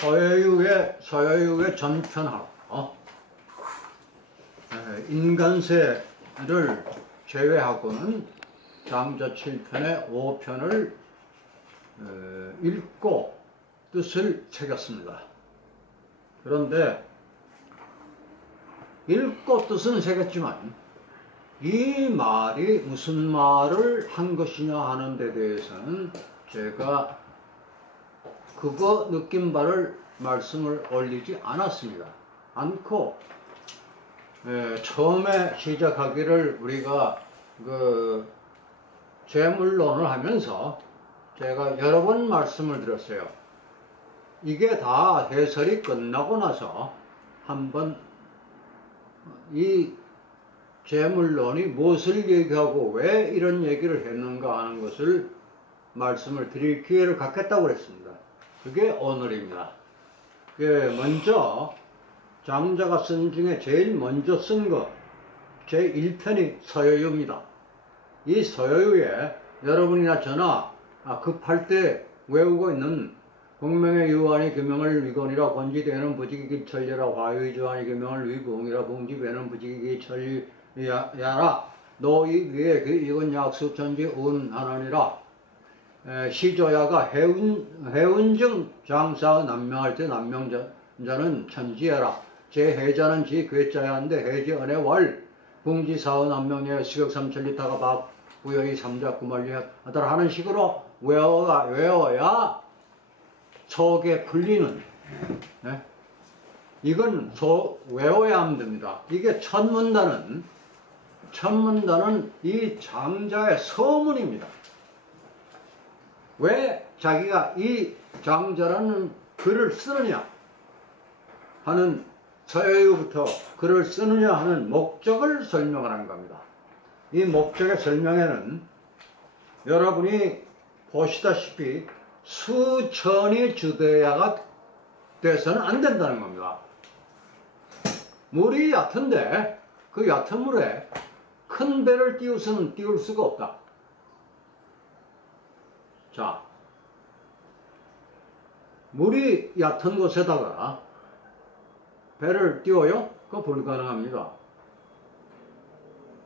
서여유의 전편하고 인간세를 제외하고는 장자 7편의 5편을 읽고 뜻을 새겼습니다. 그런데 읽고 뜻은 새겼지만 이 말이 무슨 말을 한 것이냐 하는 데 대해서는 제가 그거 느낀 바를 말씀을 올리지 않았습니다. 않고 처음에 시작하기를 우리가 그 재물론을 하면서 제가 여러 번 말씀을 드렸어요. 이게 다 해설이 끝나고 나서 한번 이 재물론이 무엇을 얘기하고 왜 이런 얘기를 했는가 하는 것을 말씀을 드릴 기회를 갖겠다고 그랬습니다. 그게 오늘입니다. 먼저 장자가 쓴 중에 제일 먼저 쓴 거 제1편이 서여유입니다. 이 서여유에 여러분이나 저나 급할 때 외우고 있는 공명의 유한이 규명을 위건이라 권지되는 부지기기 천리라 화유주한이 규명을 위궁이라 봉지배는 부지기기 천리야라 노이 위에 이건 약수천지 운하나니라 시조야가 해운증 장사의 남명할 때 남명자는 천지야라 제해자는 지 괴자야인데 해지 은혜월 궁지사의 남명예 시격삼천리타가 박 부여의 삼자 구말리 하더라 하는 식으로 외워야 속에 풀리는 이건 외워야 하면 됩니다. 이게 천문단은 이 장자의 서문입니다. 왜 자기가 이 장자라는 글을 쓰느냐 하는 서여유부터 글을 쓰느냐 하는 목적을 설명을 하는 겁니다. 이 목적의 설명에는 여러분이 보시다시피 수천이 주대야가 돼서는 안 된다는 겁니다. 물이 얕은데 그 얕은 물에 큰 배를 띄울 수가 없다. 자, 물이 얕은 곳에다가 배를 띄워요? 그거 불가능합니다.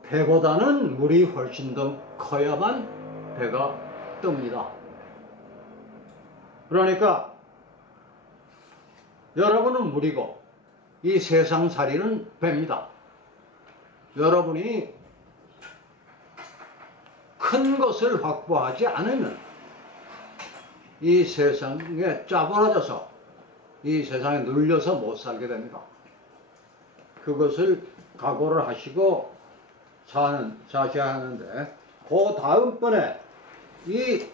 배보다는 물이 훨씬 더 커야만 배가 뜹니다. 그러니까 여러분은 물이고 이 세상살이는 배입니다. 여러분이 큰 것을 확보하지 않으면 이 세상에 짜버려져서 이 세상에 눌려서 못 살게 됩니다. 그것을 각오를 하시고 사셔야 하는데 그 다음번에 이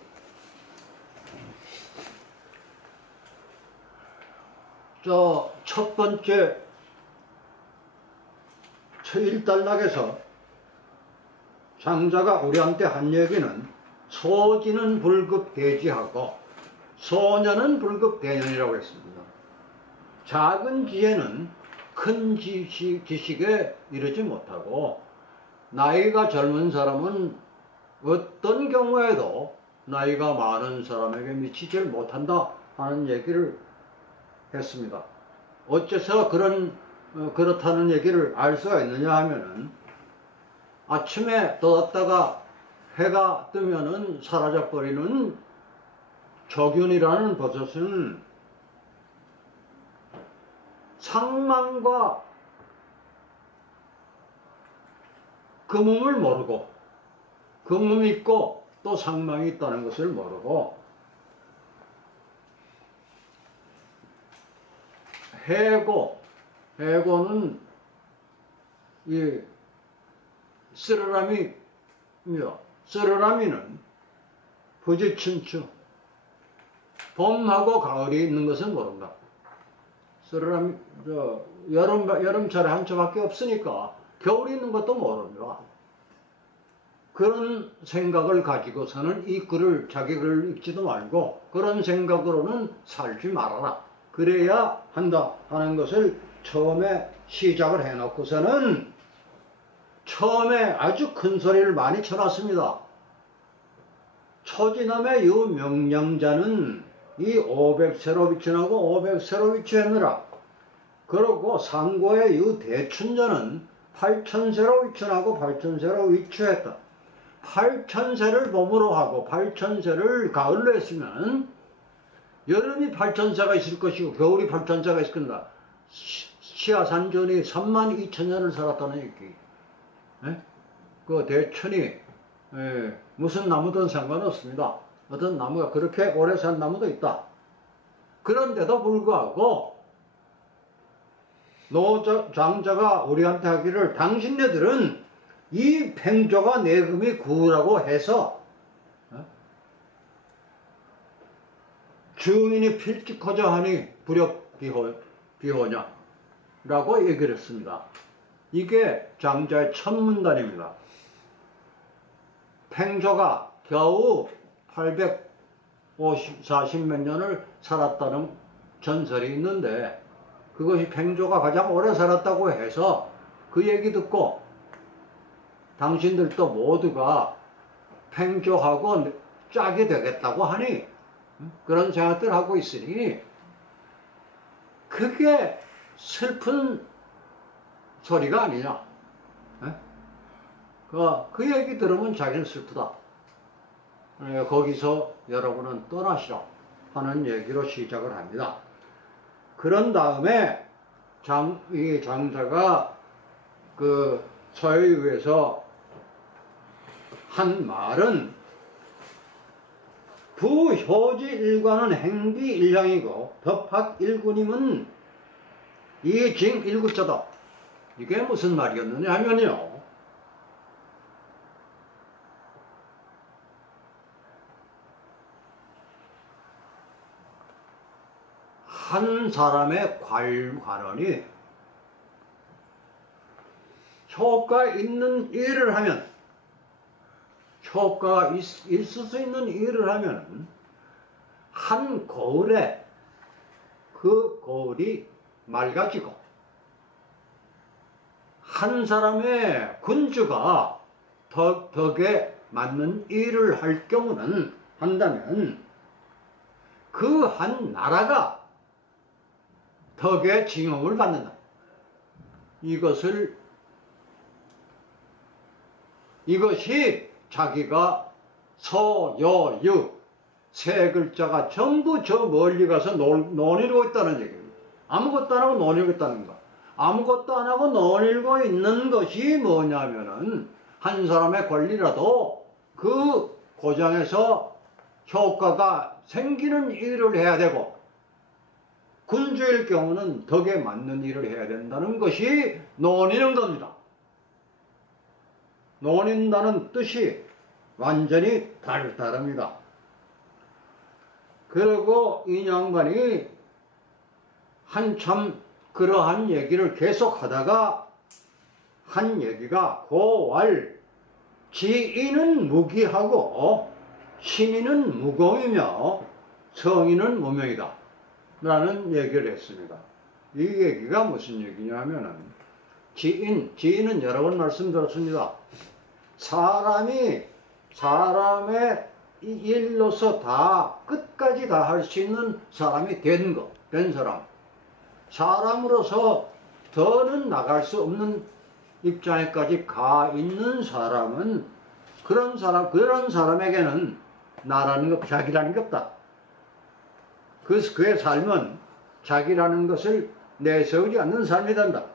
첫 번째 일단락에서 장자가 우리한테 한 얘기는 소지는 불급대지하고 소년은 불급대년이라고 했습니다. 작은 지혜는 큰 지식에 이르지 못하고 나이가 젊은 사람은 어떤 경우에도 나이가 많은 사람에게 미치질 못한다 하는 얘기를 했습니다. 어째서 그렇다는 얘기를 알 수가 있느냐 하면은 아침에 떠났다가 해가 뜨면은 사라져버리는 조균이라는 버섯은 상망과 금음을 모르고 금음이 있고 또 상망이 있다는 것을 모르고 해고는 이 쓰르라미입니다. 쓰르라미는 부지춘추 봄하고 가을이 있는 것은 모른다. 쓰르라미 여름철에 한 초밖에 없으니까 겨울이 있는 것도 모릅니다. 그런 생각을 가지고서는 이 글을 자기 글을 읽지도 말고 그런 생각으로는 살지 말아라. 그래야 한다 하는 것을 처음에 시작을 해놓고서는 처음에 아주 큰 소리를 많이 쳐놨습니다. 초지남의 유명량자는 이 500세로 위치하고 500세로 위치했느라. 그러고 상고의 이 대춘전은 8000세로 위치하고 8000세로 위치했다. 8000세를 봄으로 하고 8000세를 가을로 했으면 여름이 8000세가 있을 것이고 겨울이 8000세가 있을 겁니다. 시아산전이 32,000년을 살았다는 얘기. 예? 그 대춘이 무슨 나무든 상관없습니다. 어떤 나무가 그렇게 오래 산 나무도 있다. 그런데도 불구하고 장자가 우리한테 하기를 당신네들은 이 팽조가 내금이 구라고 해서 주인이 필직하자 하니 불역비호냐 라고 얘기를 했습니다. 이게 장자의 첫 문단입니다. 팽조가 겨우 840몇 년을 살았다는 전설이 있는데 그것이 팽조가 가장 오래 살았다고 해서 그 얘기 듣고 당신들도 모두가 팽조하고 짝이 되겠다고 하니 그런 생각들 하고 있으니 그게 슬픈 소리가 아니냐. 그 얘기 들으면 자기는 슬프다. 거기서 여러분은 떠나시라 하는 얘기로 시작을 합니다. 그런 다음에 이 장자가 그 서유에서 한 말은 부효지 일관은 행비 일향이고 법학 일군임은 이징 일구자다. 이게 무슨 말이었느냐 하면요. 한 사람의 관원이 효과 있는 일을 하면 효과가 있을 수 있는 일을 하면 한 거울에 그 거울이 맑아지고 한 사람의 군주가 덕에 맞는 일을 할 경우는 한다면 그 한 나라가 덕의 징험을 받는다. 이것이 자기가 서여유 세 글자가 전부 저 멀리 가서 논일고 있다는 얘기입니다. 아무것도 안 하고 논일고 있다는 거. 아무것도 안 하고 논일고 있는 것이 뭐냐면은 한 사람의 권리라도 그 고장에서 효과가 생기는 일을 해야 되고 군주일 경우는 덕에 맞는 일을 해야 된다는 것이 논이는 겁니다. 논인다는 뜻이 완전히 다릅니다. 그리고 이 양반이 한참 그러한 얘기를 계속 하다가 한 얘기가 고왈 지인은 무기하고 신인은 무공이며 성인은 무명이다 라는 얘기를 했습니다. 이 얘기가 무슨 얘기냐 하면은 지인은 여러 번 말씀드렸습니다. 사람의 일로서 다 끝까지 다 할 수 있는 사람이 된 사람. 사람으로서 더는 나갈 수 없는 입장에까지 가 있는 사람은 그런 사람에게는 나라는 것, 자기라는 게 없다. 그의 삶은 자기라는 것을 내세우지 않는 삶이 된다.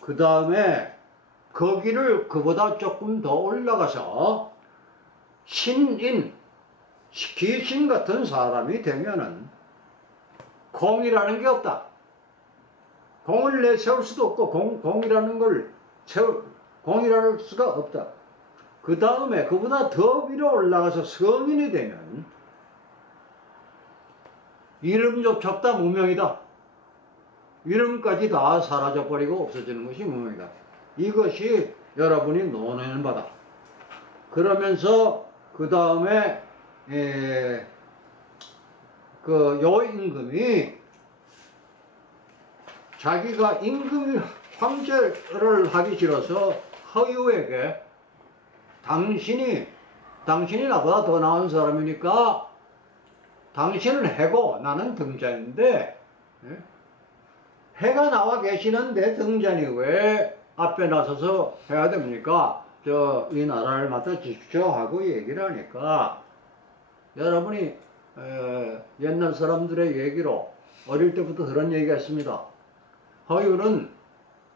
그 다음에 거기를 그보다 조금 더 올라가서 신인, 귀신 같은 사람이 되면은 공이라는 게 없다. 공을 내세울 수도 없고 공이라는 걸 공이라는 수가 없다. 그 다음에 그보다 더 위로 올라가서 성인이 되면 이름조차 다 무명이다. 이름까지 다 사라져버리고 없어지는 것이 무명이다. 이것이 여러분이 논하는 바다. 그러면서 그 다음에 그 요 임금이 자기가 임금이 황제를 하기 싫어서 허유에게 당신이 나보다 더 나은 사람이니까 당신은 해고 나는 등잔인데 예? 해가 나와 계시는데 등잔이 왜 앞에 나서서 해야 됩니까? 이 나라를 맡아 주십시오 하고 얘기를 하니까 여러분이 옛날 사람들의 얘기로 어릴 때부터 그런 얘기가 있습니다. 허유는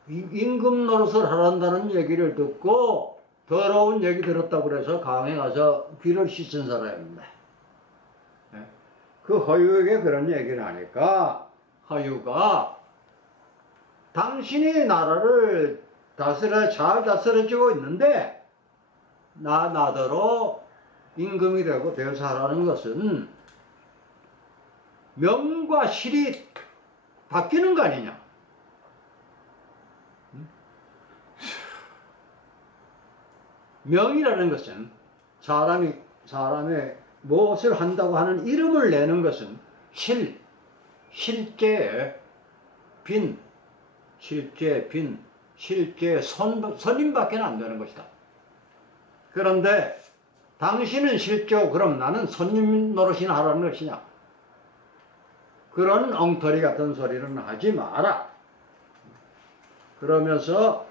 임금 노릇을 하란다는 얘기를 듣고 더러운 얘기 들었다고 그래서 강에 가서 귀를 씻은 사람입니다. 그 허유에게 그런 얘기를 하니까 허유가 당신이 나라를 잘 다스려지고 있는데 나더러 임금이 되고 되어서 하라는 것은 명과 실이 바뀌는 거 아니냐. 명이라는 것은 사람의 무엇을 한다고 하는 이름을 내는 것은 실제 빈, 실제 선임밖에 안 되는 것이다. 그런데 당신은 실제로 그럼 나는 손님 노릇이나 하라는 것이냐? 그런 엉터리 같은 소리는 하지 마라. 그러면서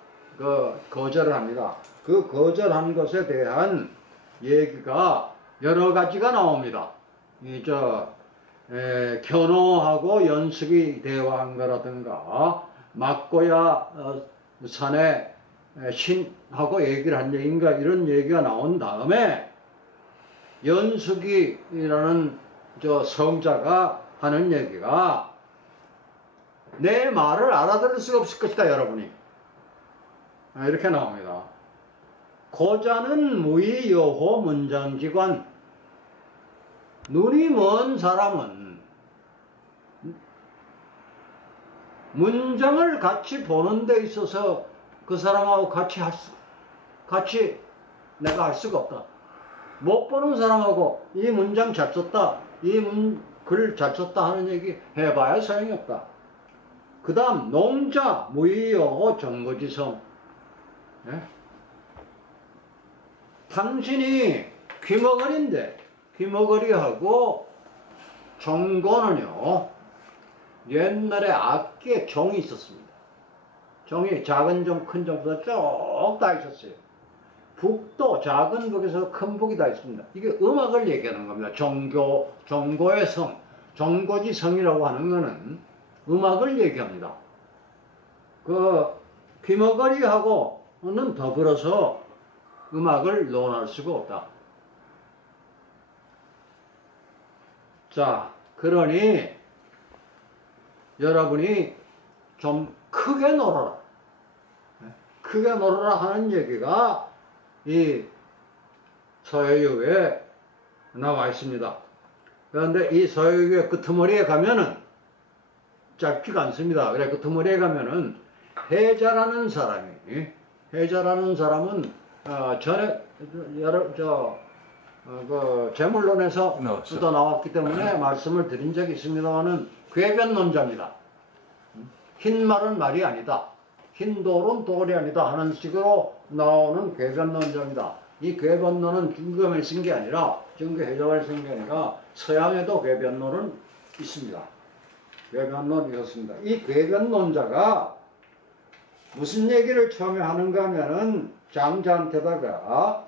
거절을 합니다. 그 거절한 것에 대한 얘기가 여러 가지가 나옵니다. 견호하고 연숙이 대화한 거라든가, 막고야 산에 신하고 얘기를 한 얘기인가, 이런 얘기가 나온 다음에 연숙이라는 성자가 하는 얘기가 내 말을 알아들을 수가 없을 것이다, 여러분이. 이렇게 나옵니다. 고자는 무의여호 문장지관. 눈이 먼 사람은 문장을 같이 보는 데 있어서 그 사람하고 같이 내가 할 수가 없다. 못 보는 사람하고 이 문장 잘 썼다, 글 잘 썼다 하는 얘기 해봐야 소용이 없다. 그 다음 농자 무의여호 정거지성. 당신이 귀머거리인데 귀머거리하고 정고는요, 옛날에 악기에 종이 있었습니다. 종이 작은 종, 큰 종보다 쭉 다 있었어요. 북도 작은 북에서 큰 북이 다 있습니다. 이게 음악을 얘기하는 겁니다. 정고의 성, 정고지성이라고 하는 거는 음악을 얘기합니다. 귀머거리하고는 더불어서 음악을 논할 수가 없다. 자, 그러니 여러분이 좀 크게 놀아라. 크게 놀아라 하는 얘기가 이 서여유에 나와 있습니다. 그런데 이 서여유의 끄트머리에 가면은 짧지가 않습니다. 그래, 끄트머리에 가면은 해자라는 사람은 전에 제물론에서 또 나왔기 때문에 말씀을 드린 적이 있습니다만은 궤변론자입니다. 흰 말은 말이 아니다, 흰 돌은 돌이 아니다 하는 식으로 나오는 궤변론자입니다. 이 궤변론은 중국에만 쓴 게 아니라, 중국 해적을 쓴 게 아니라 서양에도 궤변론은 있습니다. 궤변론이 있었습니다. 이 궤변론자가 무슨 얘기를 처음에 하는가 하면은 장자한테다가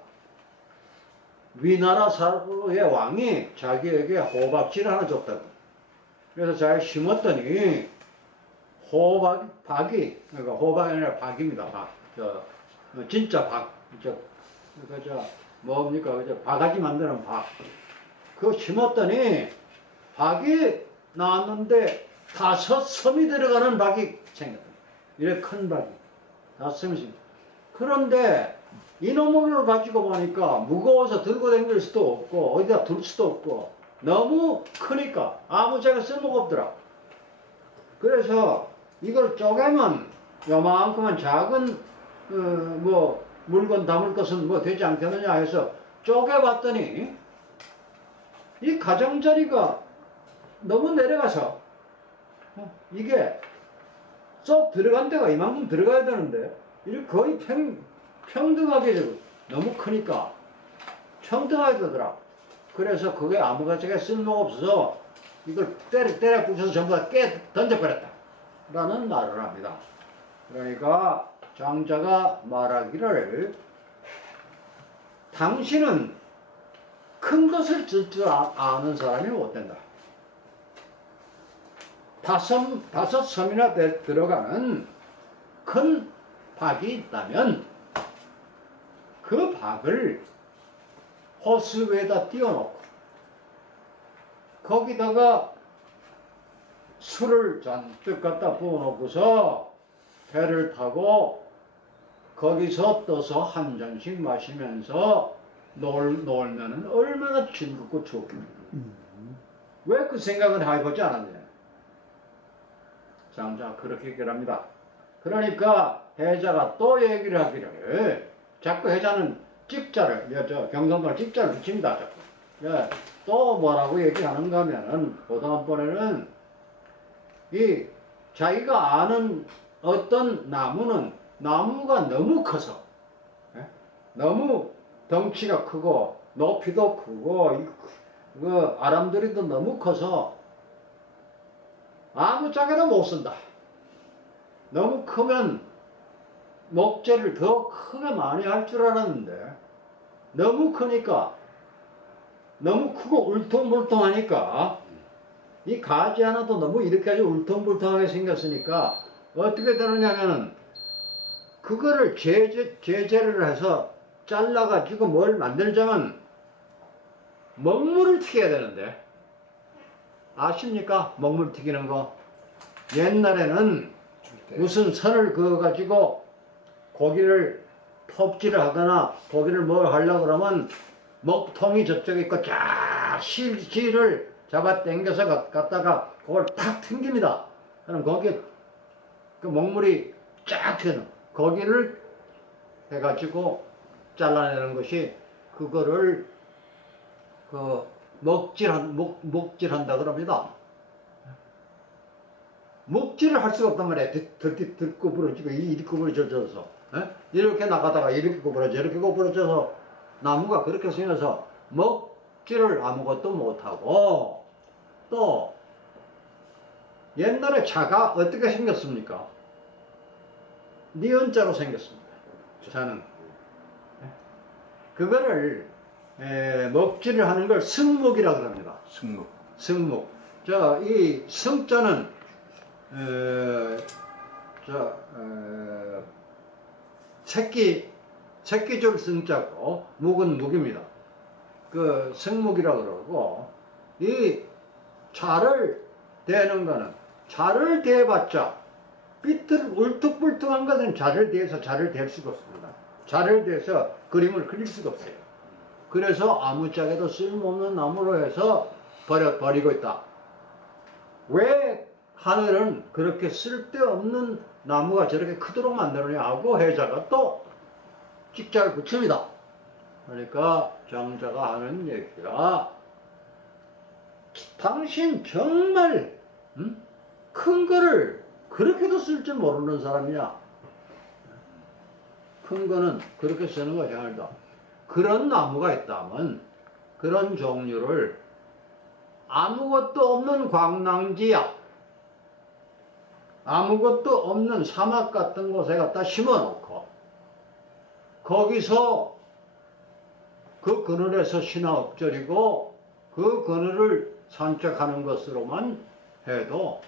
위나라 사르의 왕이 자기에게 호박씨를 하나 줬다고. 그래서 자기가 심었더니 호박이, 그러니까 호박이 아니라 박입니다. 진짜 박. 뭡니까? 바가지 만드는 박. 그거 심었더니 박이 나왔는데 5섬이 들어가는 박이 생겼다. 이렇게 큰 박이. 5섬이 생겼다. 그런데 이놈을 가지고 보니까 무거워서 들고 다닐 수도 없고 어디다 둘 수도 없고 너무 크니까 아무 데나 쓸모가 없더라. 그래서 이걸 쪼개면 요만큼만 작은 물건 담을 것은 되지 않겠느냐 해서 쪼개봤더니 이 가장자리가 너무 내려가서 이게 쏙 들어간 데가 이만큼 들어가야 되는데 이렇게 거의 평등하게 되고, 너무 크니까 평등하게 되더라. 그래서 그게 아무것저게 쓸모가 없어서 이걸 때려 부셔서 전부 다 던져버렸다 라는 말을 합니다. 그러니까 장자가 말하기를 당신은 큰 것을 줄 줄 아는 사람이 못 된다. 다섯 섬이나 들어가는 큰 박이 있다면 그 박을 호수 위에다 띄워놓고 거기다가 술을 잔뜩 갖다 부어놓고서 배를 타고 거기서 떠서 한 잔씩 마시면서 놀면은 얼마나 즐겁고 좋겠냐. 왜 그 생각을 해보지 않았냐. 장자 그렇게 얘기합니다. 그러니까 해자가 또 얘기를 하기를 자꾸 해자는 찍자를 경성도는 찍자를 붙입니다. 자꾸. 예, 또 뭐라고 얘기하는가 하면은 그 다음번에는 이 자기가 아는 어떤 나무가 너무 커서 너무 덩치가 크고 높이도 크고 그 아람들이도 너무 커서 아무 짝에도 못 쓴다. 너무 크면 목재를 더 크게 많이 할 줄 알았는데 너무 크니까 너무 크고 울퉁불퉁하니까 이 가지 하나도 너무 이렇게 울퉁불퉁하게 생겼으니까 어떻게 되느냐면은 그거를 제재를 해서 잘라가지고 뭘 만들자면 먹물을 튀겨야 되는데 아십니까? 먹물 튀기는 거. 옛날에는 무슨 선을 그어가지고 고기를 톱질을 하거나 고기를 뭘 하려고 그러면 먹통이 저쪽에 있고 쫙 실질을 잡아 당겨서 갖다가 그걸 탁 튕깁니다. 그럼 거기에 그 먹물이 쫙 튀는 거기를 해가지고 잘라내는 것이 그거를 그 먹질한다 그럽니다. 먹질을 할 수가 없단 말이야. 듣고 부러지고 이렇게 구부러져서 이렇게 나가다가 이렇게 구부러져 이렇게 구부러져서 나무가 그렇게 생겨서 먹질을 아무것도 못하고 또 옛날에 자가 어떻게 생겼습니까? 니은자로 생겼습니다. 자는 그거를 먹질을 하는 걸 승목이라고 합니다. 승목. 자, 이 승자는 새끼줄 승자고 묵은 묵입니다. 그 승목이라고 그러고 이 자를 대는 거는 자를 대봤자 울퉁불퉁한 것은 자를 대서 자를 댈 수가 없습니다. 자를 대서 그림을 그릴 수가 없어요. 그래서 아무짝에도 쓸모없는 나무로 해서 버리고 있다. 왜 하늘은 그렇게 쓸데없는 나무가 저렇게 크도록 만들었냐 하고 해자가 또 찍자를 붙입니다. 그러니까 장자가 하는 얘기가 당신 정말 큰 거를 그렇게도 쓸 줄 모르는 사람이야. 큰 거는 그렇게 쓰는 것이 아니다. 그런 나무가 있다면 그런 종류를 아무것도 없는 광낭지야, 아무것도 없는 사막 같은 곳에 갖다 심어놓고 거기서 그 그늘에서 신화 엎절이고 그 그늘을 산책하는 것으로만 해도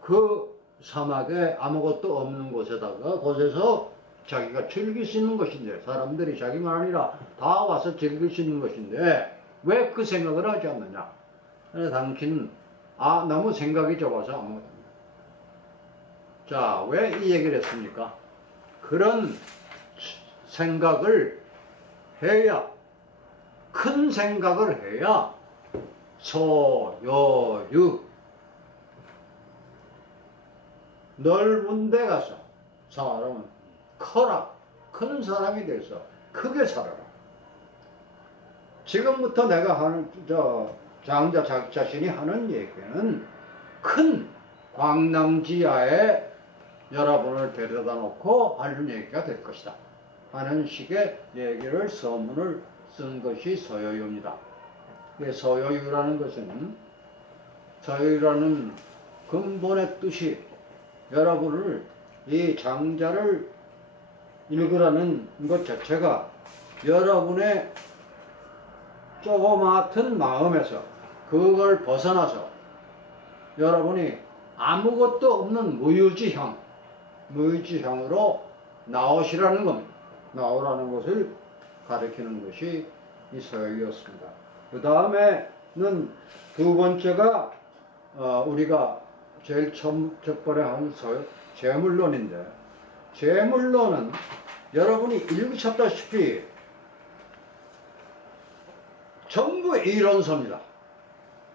그 사막에 아무것도 없는 곳에서 자기가 즐길 수 있는 것인데 사람들이 자기만 아니라 다 와서 즐길 수 있는 것인데 왜 그 생각을 하지 않느냐. 당신은 너무 생각이 좁아서 아무것도 없다. 자, 왜 이 얘기를 했습니까? 그런 생각을 해야, 큰 생각을 해야 소요유, 넓은 데 가서 사람은 큰 사람이 돼서 크게 살아라. 지금부터 내가 하는 장자 자신이 하는 얘기는 큰 광남지하에 여러분을 데려다 놓고 하는 얘기가 될 것이다 하는 식의 얘기를 서문을 쓴 것이 서여유입니다. 서여유라는 것은 서여유라는 근본의 뜻이 여러분을 이 장자를 읽으라는 것 자체가 여러분의 조그마한 마음에서 그걸 벗어나서 여러분이 아무것도 없는 무의지형으로 나오시라는 겁니다. 나오라는 것을 가리키는 것이 이 서여유였습니다. 그 다음에는 두 번째가 우리가 제일 첫 번에 한 재물론인데, 재물론은 여러분이 읽으셨다시피 전부 이론서입니다.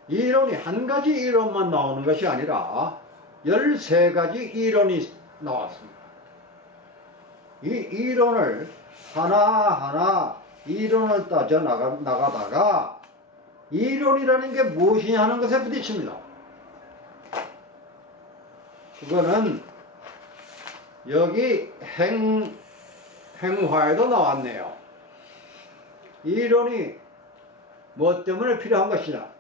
이론이 한 가지 이론만 나오는 것이 아니라 13가지 이론이 나왔습니다. 이 이론을 하나하나 이론을 따져 나가다가 이론이라는 게 무엇이냐 하는 것에 부딪힙니다. 그거는 여기 행화에도 나왔네요. 이론이 뭐 때문에 필요한 것이냐.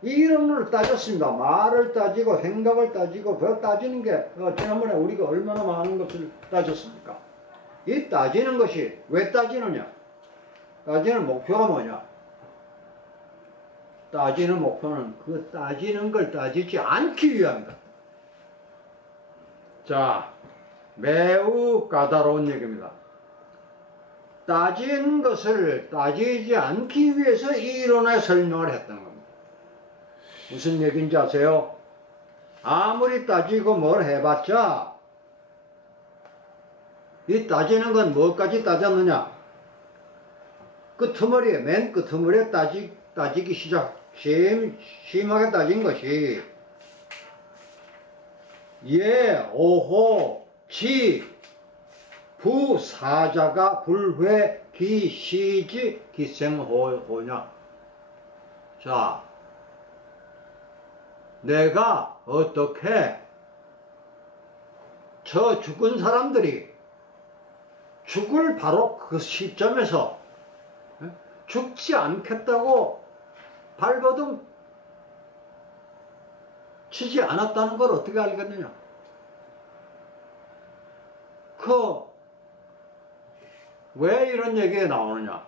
이론을 따졌습니다. 말을 따지고 생각을 따지고 그 따지는 게 지난번에 우리가 얼마나 많은 것을 따졌습니까? 이 따지는 것이 왜 따지느냐? 따지는 목표가 뭐냐? 따지는 목표는 그 따지는 걸 따지지 않기 위함이다. 자, 매우 까다로운 얘기입니다. 따진 것을 따지지 않기 위해서 이론의 설명을 했다는 겁니다. 무슨 얘기인지 아세요? 아무리 따지고 뭘 해봤자 이 따지는 건 뭐까지 따졌느냐? 끄트머리에, 맨 끄트머리에 따지기 심하게 따진 것이 예, 오호, 지, 부, 사자가 불회, 기, 시지, 기생호냐. 자, 내가 어떻게 저 죽은 사람들이 죽을 바로 그 시점에서 죽지 않겠다고 발버둥 치지 않았다는 걸 어떻게 알겠느냐? 왜 이런 얘기가 나오느냐?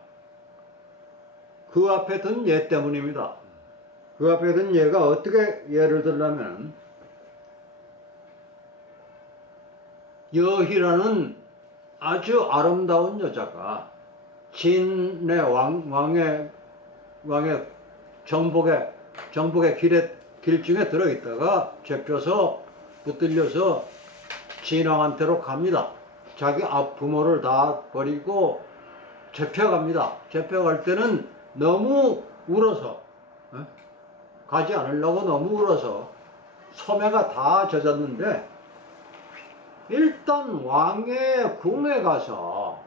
그 앞에 든 예 때문입니다. 그 앞에 든 예가 어떻게 예를 들려면, 여희라는 아주 아름다운 여자가 진의 왕의 정복의 길 중에 들어있다가 잡혀서 붙들려서 진왕한테로 갑니다. 자기 부모를 다 버리고 잡혀갑니다. 잡혀갈 때는 너무 울어서, 가지 않으려고 너무 울어서 소매가 다 젖었는데, 일단 왕의 궁에 가서